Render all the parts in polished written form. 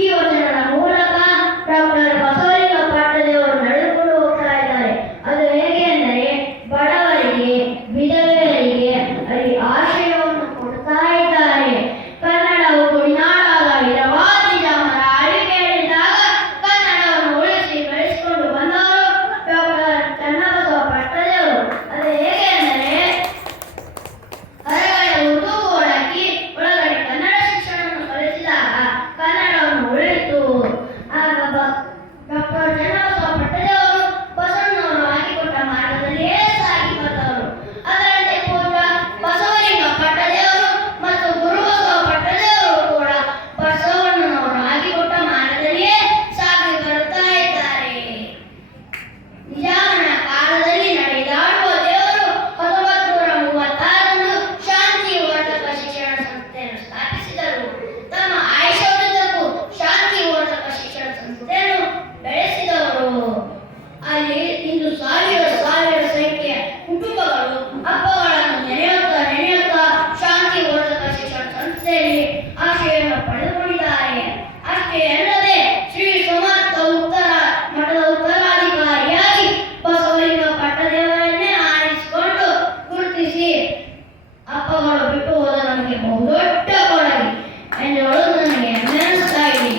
ಈ ವಚನದ ಮೂಲಕ ಡಾಕ್ಟರ್ ಬಸವಲಿಂಗ ಪಾಟಲಿಯವರು ನಡೆದುಕೊಂಡು ಹೋಗ್ತಾ ಇದ್ದಾರೆ. ಅದು ಹೇಗೆ ಅಂದರೆ, ಬಡವರಿಗೆ, ವಿಧವೆಯರಿಗೆ ಅಲ್ಲಿ ಆಶ್ರಯವನ್ನು ಕೊಡ್ತಾ ಇದ್ದಾರೆ. ಕನ್ನಡವು ತುಳುನಾಡಾಗ ಇರವಾದಿ ಜಾಮರ ಅಡಿಕೆಯಲ್ಲಿದ್ದಾಗ ಕನ್ನಡವನ್ನು ಉಳಿಸಿ ಬೆಳೆಸಿಕೊಂಡು ಬಂದವರು ಡಾಕ್ಟರ್ ಚನ್ನಬಸವ ಪಟ್ಟದೇವರು. ಅದು ಹೇಗೆ ಅಂದರೆ, ಹೊರಗಡೆ ಉರ್ದು ಒಳಗಿ ಒಳಗಡೆ ಕನ್ನಡ ಶಿಕ್ಷಣವನ್ನು ಕಲಿಸಿದಾಗ ಕನ್ನಡವನ್ನು ಉಳಿಯಿತು. ಆಗ ಡಾಕ್ಟರ್ ಚನ್ನಬಸವ ಪಟ್ಟದೇವರು ಬಸವಣ್ಣನವರು ಹಾಕಿಕೊಟ್ಟ ಮಾರ್ಗದಲ್ಲಿಯೇ ಸಾಗಿ ಬಂದವರು. ಅದರಂತೆ ಪೂಜ್ಯ ಬಸವಲಿಂಗ ಪಟ್ಟದೇವರು ಮತ್ತು ಗುರುಬಸವ ಪಟ್ಟದೇವರು ಕೂಡ ಬಸವಣ್ಣನವರು ಹಾಕಿಕೊಟ್ಟ ಮಾರ್ಗದಲ್ಲಿಯೇ ಸಾಗಿ ಬರುತ್ತಾ ಇದ್ದಾರೆ. ನಿಜಾಮನ ಕಾಲದಲ್ಲಿ ನಡೆದಾಡುವ ದೇವರು 1936ರಂದು ಶಾಂತಿ ವರ್ಧಕ ಶಿಕ್ಷಣ ಸಂಸ್ಥೆಯನ್ನು ಸ್ಥಾಪಿಸಿದರು. ತಮ್ಮ ಆಯುಷ್ಯದುದ್ದಕ್ಕೂ ಶಾಂತಿ ವರ್ಧಕ ಶಿಕ್ಷಣ ಸಂಸ್ಥೆಯನ್ನು ಬೆಳೆಸಿದವರು. ಅಲ್ಲಿ ಇಂದು ಸಾವಿರ ಸಂಖ್ಯೆಯ ಕುಟುಂಬಗಳು ಹಬ್ಬಗಳನ್ನು ನೆನೆಯುತ್ತಾ ಶಾಂತಿ ವರ್ಧಕ ಶಿಕ್ಷಣ ಸಂಸ್ಥೆಯಲ್ಲಿ ಆಶ್ರಯವನ್ನು ಪಡೆದುಕೊಂಡಿದ್ದಾರೆ. ಅಷ್ಟೇ ಅಲ್ಲದೆ ಶ್ರೀ ಸಮರ್ಥ ಉತ್ತರ ಮಠದ ಉತ್ತರಾಧಿಕಾರಿಯಾಗಿ ಬಸವಲಿಂಗ ಪಟ್ಟದೇವರನ್ನೇ ಆರಿಸಿಕೊಂಡು ಗುರುತಿಸಿ ಹಬ್ಬಗಳು ಬಿಟ್ಟು ಹೋದ ನಮಗೆ ಬಹುದೊಡ್ಡ ಕೊಡುಗೆ ಎಂದು ಹೇಳೋದು ನನಗೆ ಹೆಮ್ಮೆ ಅನಿಸ್ತಾ ಇದೆ.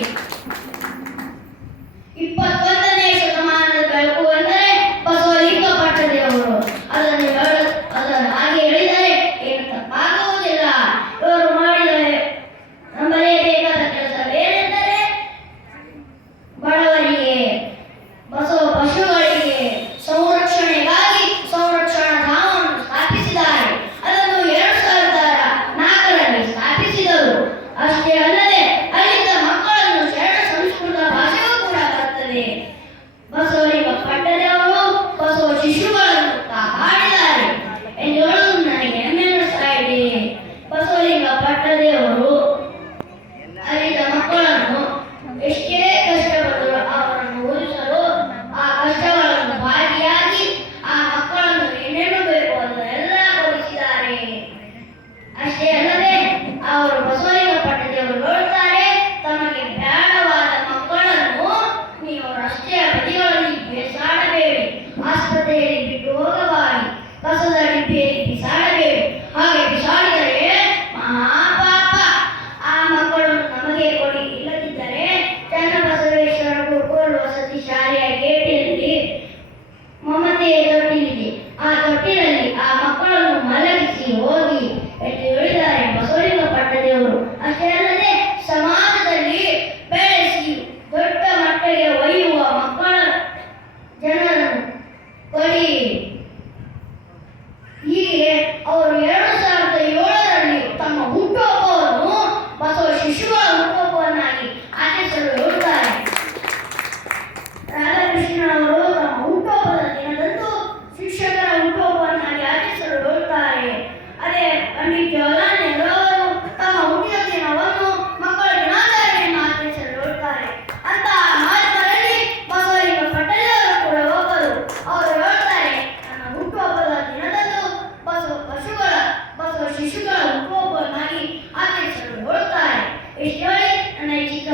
21ನೇ ಶತಮಾನದ ಬೆಳಕು ಎಂದರೆ ಬಸವಲಿಂಗ ಪಟ್ಟದೇವರು. ಅದನ್ನು ಹಾಗೆ ಹೇಳಿದರೆ ಏನು ತಪ್ಪಾಗುವುದಿಲ್ಲ. ಇವರು ಮಾಡಿದರೆ ನಂಬಲೇಬೇಕಾದ ಕೆಲಸವೇನೆಂದರೆ, ಬಡವರಿಗೆ, ಬಸವ ಪಶುಗಳಿಗೆ ಸಂರಕ್ಷಣೆಗಾಗಿ ಸಂರಕ್ಷಣಾ ಧಾಮವನ್ನು ಸ್ಥಾಪಿಸಿದ್ದಾರೆ. ಅದನ್ನು 2004ರಲ್ಲಿ ಸ್ಥಾಪಿಸಿದರು. ಅಷ್ಟೇ ಅಲ್ಲದೆ ಅಲ್ಲಿದ್ದ ಮಕ್ಕಳನ್ನು ಶರಣ ಸಂಸ್ಕೃತ ಭಾಷೆಯೂ ಕೂಡ ಬರುತ್ತದೆ. ಬಸವಲಿಂಗ ಪಟ್ಟದೇವರು ಬಸವ ಶಿಶುಗಳನ್ನು ಕಾಪಾಡಿದ್ದಾರೆ ಎಂದು ಹೇಳಲು ನನಗೆ ಹೆಮ್ಮೆ ಅನಿಸ್ತಾ ಇದೆ. ಬಸವಲಿಂಗ ಪಟ್ಟದೇವರು ಅಲ್ಲಿದ್ದ ಮಕ್ಕಳನ್ನು ಎಷ್ಟೇ ಕಷ್ಟ ಬಂದರೂ ಅವರನ್ನು ಓದಿಸಲು ಆ ಕಷ್ಟಗಳನ್ನು ಭಾಗಿಯಾಗಿ ಆ ಮಕ್ಕಳನ್ನು ಏನೇನು ಬೇಕು ಅದನ್ನೆಲ್ಲ ಕೊಡಿಸಿದ್ದಾರೆ. ಅಷ್ಟೇ ಅಲ್ಲದೆ ಅವರು ಬಸವಲಿಂಗ ಪಟ್ಟದೇವರು ಹೇಳುತ್ತಾರೆ, ತಮಗೆ ಬೇಡವಾದ ಮಕ್ಕಳನ್ನು ನೀವು ರಸ್ತೆಯ ಬದಿಗಳಲ್ಲಿ ಬಿಸಾಡಬೇಡಿ, ಆಸ್ಪತ್ರೆಯಲ್ಲಿ ಬಿಟ್ಟು ಹೋಗಬಾರದು, ಕಸದ ಡಿಬ್ಬಿಯಲ್ಲಿ ಬಿಸಾಡಬೇಡಿ. ಹಾಗೆ ಬಿಸಾಡಿದರೆ ಮಹಾಪಾಪ. ಆ ಮಕ್ಕಳನ್ನು ನಮಗೆ ಕೊಡಿ. ಇಲ್ಲದಿದ್ದರೆ ಚನ್ನಬಸವೇಶ್ವರ ಗುರುಕುಲ ವಸತಿ ಶಾಲೆಯ ಗೇಟಿನಲ್ಲಿ ಮಮತೆಯ ತೊಟ್ಟಿಲಿದೆ. ಆ ತೊಟ್ಟಿಲಲ್ಲಿ ಆ ಮಕ್ಕಳನ್ನು ಮಲಗಿಸಿ ಹೋಗಿ ಎಂದು ಹೇಳಿದ್ದಾರೆ ಬಸವಲಿಂಗ ಪಟ್ಟದೇವರು. ಅಷ್ಟೇ ಅಲ್ಲದೆ ಸಮಾಜದಲ್ಲಿ ಬೆಳೆಸಿ ದೊಡ್ಡ ಮಟ್ಟಿಗೆ ಒಯ್ಯುವ ಮಕ್ಕಳ ಜನರನ್ನು ಕೊಡಿ. ಹೀಗೆ ಅವರು 2007ರಲ್ಲಿ ತಮ್ಮ ಹುಟ್ಟುಹಬ್ಬವನ್ನು ಬಸವ ಶಿಶುಗಳ ಹುಟ್ಟುಹಬ್ಬವನ್ನಾಗಿ ಆಚರಿಸಲು ಹೇಳುತ್ತಾರೆ. ರಾಧಾಕೃಷ್ಣ ಅವರು ತಮ್ಮ ಹುಟ್ಟುಹಬ್ಬದ ದಿನದಂದು ಶಿಕ್ಷಕರ ಹುಟ್ಟುಹಬ್ಬವನ್ನಾಗಿ ಆಚರಿಸಲು ಹೇಳುತ್ತಾರೆ. ಅದೇ ಪಂಡಿತ್ ಜವಾಹರಲಾಲ್ ನೆಹರು ಅವರು ತಮ್ಮ ಹುಟ್ಟಿದ ದಿನವನ್ನು ಮಕ್ಕಳ ದಿನಾಚರಣೆಯನ್ನು ಆಚರಿಸಲು ಹೇಳುತ್ತಾರೆ. ಅಂತಹ ಮಹಾತ್ಮರಲ್ಲಿ ಬಸವಲಿಂಗ ಪಟ್ಟದೇವರು ಕೂಡ ಒಬ್ಬರು. ಅವರು ಹೇಳ್ತಾರೆ, ನನ್ನ ಹುಟ್ಟುಹಬ್ಬದ ದಿನದಂದು ಬಸವ ಶಿಶುಗಳ ಹುಟ್ಟುಹಬ್ಬವನ್ನಾಗಿ ಆಚರಿಸಲು ಹೇಳುತ್ತಾರೆ. ಇಷ್ಟು ಹೇಳಿ ನನ್ನ ಚಿಕ್ಕ